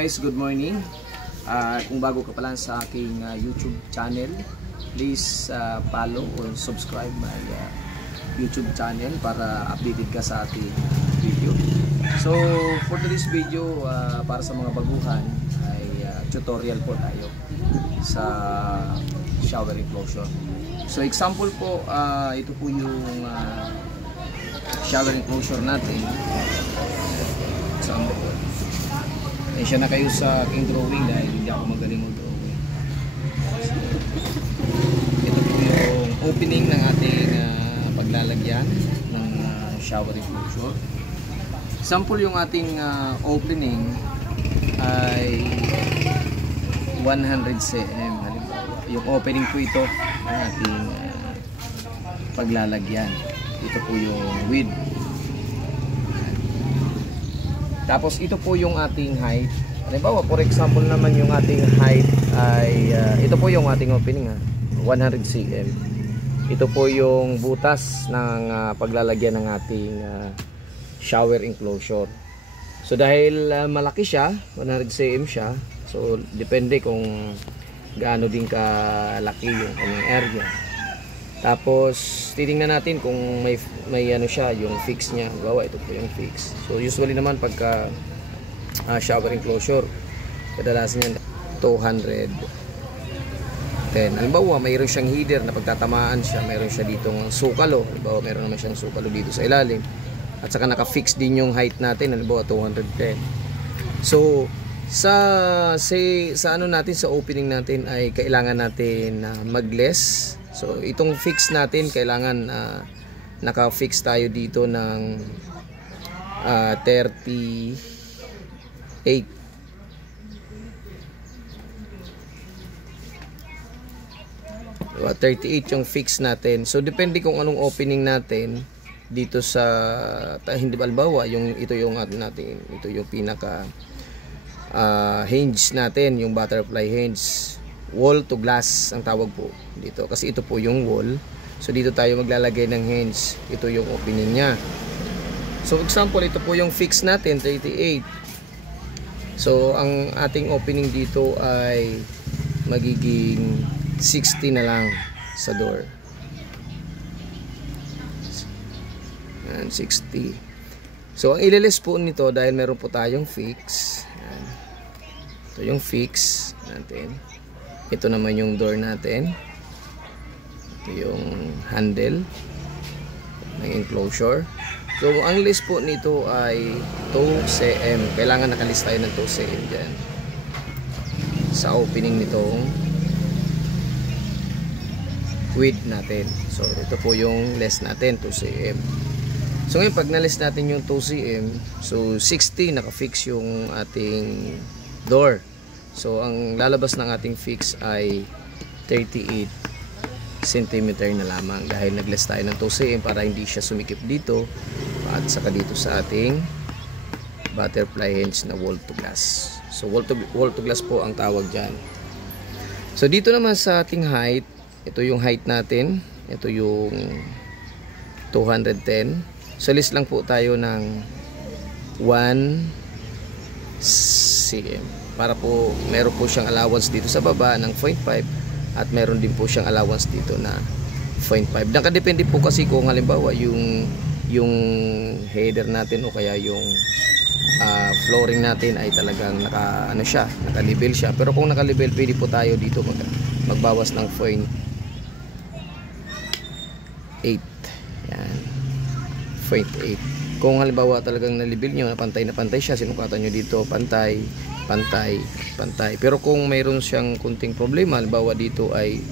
Guys, good morning. Kung bago ka pa lang sa aking YouTube channel, please follow or subscribe my YouTube channel para updated ka sa ating video. So, for today's video, para sa mga baguhan ay tutorial po tayo sa shower enclosure. So, example po, ito po yung shower enclosure natin. Example po. Siya na kayo sa aking drawing dahil hindi ako magaling mag-drawing. Ito po yung opening ng ating paglalagyan ng shower enclosure. Sample yung ating opening ay 100 cm. Yung opening po ito ng ating paglalagyan. Ito po yung width. Tapos ito po yung ating height. Halimbawa, for example naman yung ating height ay ito po yung ating opening 100 cm. Ito po yung butas ng paglalagyan ng ating shower enclosure. So dahil malaki siya, 100 cm siya, so depende kung gaano din kalaki yung kanyang area. Tapos titingnan natin kung may ano siya, yung fix niya. Bawa ito po yung fix. So usually naman pagka shower enclosure, kadalasan yan 210. Halimbawa mayroon siyang header na pagtatamaan siya, mayroon siya ditong sukalo. Halimbawa mayroon naman siyang sukalo dito sa ilalim. At saka naka-fix din yung height natin, halimbawa 210. So sa ano natin, sa opening natin ay kailangan natin mag-less. So itong fix natin kailangan naka-fix tayo dito ng 38. 38 yung fix natin. So depende kung anong opening natin dito sa hindi balbawa, yung ito yung natin, ito yung pinaka hinge natin, yung butterfly hinge. Wall to glass ang tawag po dito kasi ito po yung wall. So dito tayo maglalagay ng hinge. Ito yung opening nya. So example, ito po yung fix natin, 38. So ang ating opening dito ay magiging 60 na lang sa door. And 60. So ang ililis po nito dahil meron po tayong fix. Yan. Ito yung fix natin. Ito naman yung door natin. Ito yung handle ng enclosure. So ang list po nito ay 2 cm. Kailangan nakalist tayo ng 2 cm dyan sa opening nitong width natin. So ito po yung list natin, 2 cm. So ngayon pag na-list natin yung 2 cm, so 60 naka-fix yung ating door. So ang lalabas ng ating fix ay 38 cm na lamang dahil nag-less tayo ng 2 cm para hindi siya sumikip dito at saka dito sa ating butterfly hinge na wall to glass. So wall to glass po ang tawag dyan. So dito naman sa ating height, ito yung height natin, ito yung 210. So list lang po tayo ng 1 cm. Para po meron po siyang allowance dito sa baba ng 0.5 at meron din po siyang allowance dito na 0.5. Nakadepende po kasi kung halimbawa yung header natin o kaya yung flooring natin ay talagang naka-level siya. Pero kung naka-level, pwede po tayo dito magbawas ng 0.8. Yan. 0.8. Kung halimbawa talagang na-level nyo, na pantay siya, sinukatan nyo dito, pantay. Pero kung mayroon siyang kunting problema, halimbawa dito ay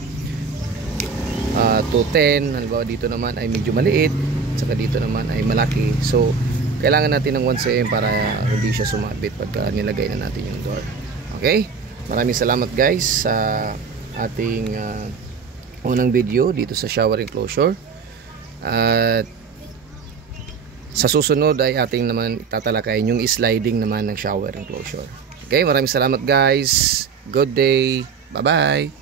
210, halimbawa dito naman ay medyo maliit, saka dito naman ay malaki. So, kailangan natin ng 1 cm para hindi siya sumabit pagka nilagay na natin yung door. Okay? Maraming salamat guys sa ating unang video dito sa shower enclosure. At sa susunod ay ating naman tatalakayin yung sliding naman ng shower enclosure. Okay, maraming salamat guys. Good day. Bye-bye.